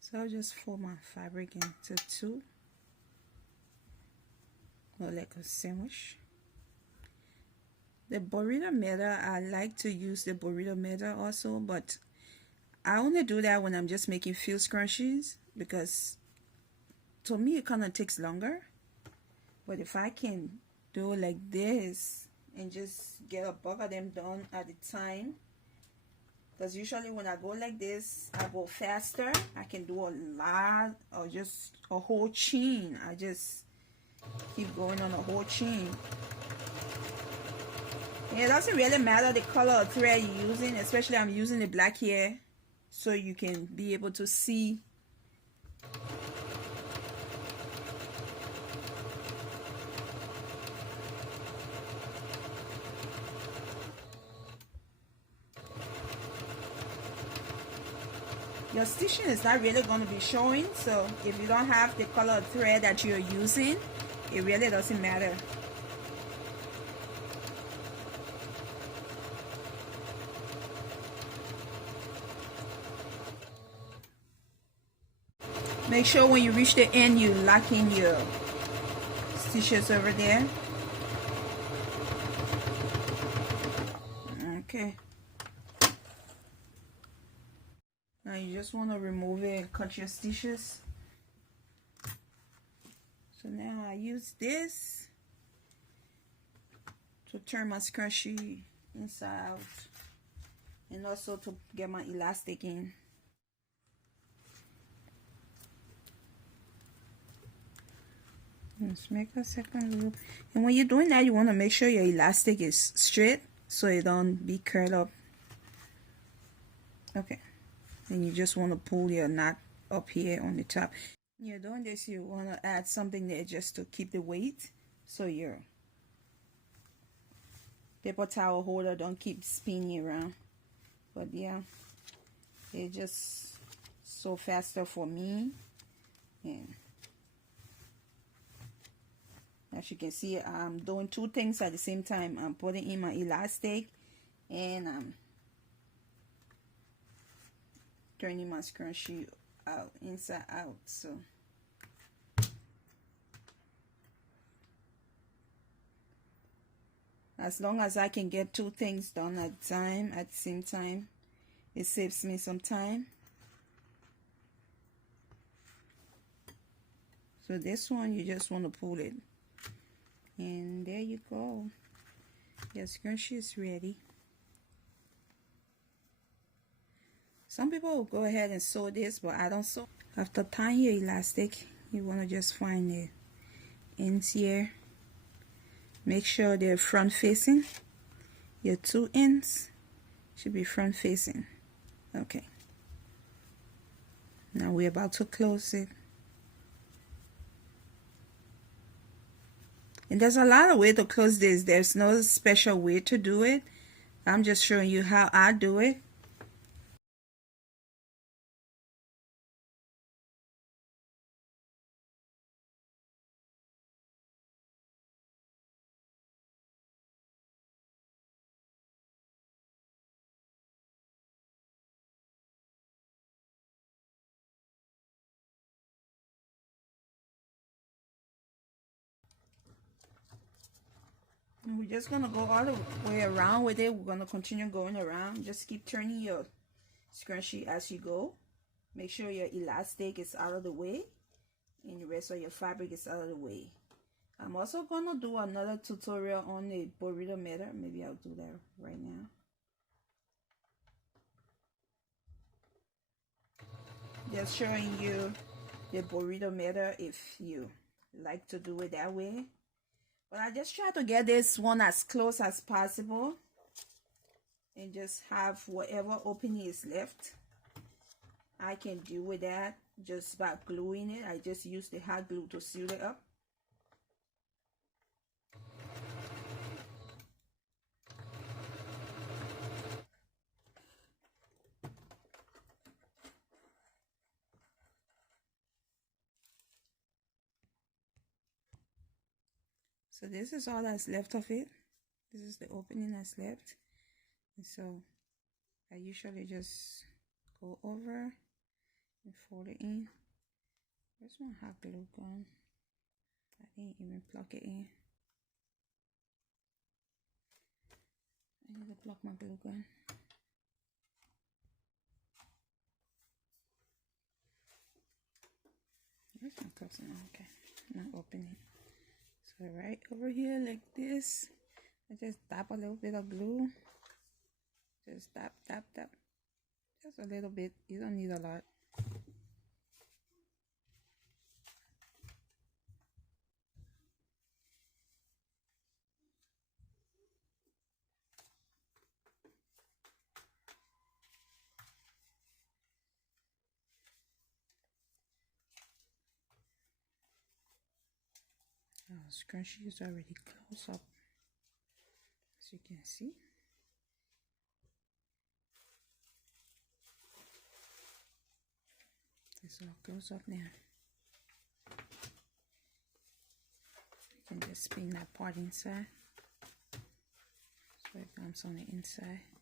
So I'll just fold my fabric into two, or like a sandwich. The burrito method, I like to use the burrito method also, but I only do that when I'm just making few scrunchies, because to me it kind of takes longer. But if I can do it like this and just get a bulk of them done at a time, because usually when I go like this, I go faster. I can do a lot, or just a whole chain. I just keep going on a whole chain. And it doesn't really matter the color of thread you're using, especially I'm using the black here, so you can be able to see. Your stitching is not really going to be showing, so if you don't have the color of thread that you're using, it really doesn't matter. Make sure when you reach the end, you lock in your stitches over there. Okay. Now you just want to remove it and cut your stitches. So now I use this to turn my scrunchie inside out, and also to get my elastic in. Let's make a second loop. And when you're doing that, you want to make sure your elastic is straight so it don't be curled up. Okay. And you just want to pull your knot up here on the top. When you're doing this, you want to add something there just to keep the weight, so your paper towel holder don't keep spinning around. But yeah, it's just so faster for me. And as you can see, I'm doing two things at the same time. I'm putting in my elastic, and I'm turning my scrunchie out, inside out. So as long as I can get two things done at the same time, it saves me some time. So this one, you just want to pull it, and there you go. Your scrunchie is ready. Some people will go ahead and sew this, but I don't sew. After tying your elastic, you want to just find the ends here. Make sure they're front facing. Your two ends should be front facing. Okay. Now we're about to close it. And there's a lot of way to close this. There's no special way to do it. I'm just showing you how I do it. And we're just going to go all the way around with it. We're going to continue going around. Just keep turning your scrunchie as you go. Make sure your elastic is out of the way, and the rest of your fabric is out of the way. I'm also going to do another tutorial on the burrito method. Maybe I'll do that right now. Just showing you the burrito method if you like to do it that way. But I just try to get this one as close as possible, and just have whatever opening is left. I can deal with that just by gluing it. I just use the hot glue to seal it up. So this is all that's left of it. This is the opening that's left. And so I usually just go over and fold it in. Where's my hot glue gun? I didn't even plug it in. I need to plug my glue gun. Where's my closing? Okay, not opening. So right over here like this, I just tap a little bit of glue. Just tap, tap, tap. Just a little bit. You don't need a lot. Our scrunchie is already close up, as you can see. It's all close up now. You can just spin that part inside so it comes on the inside.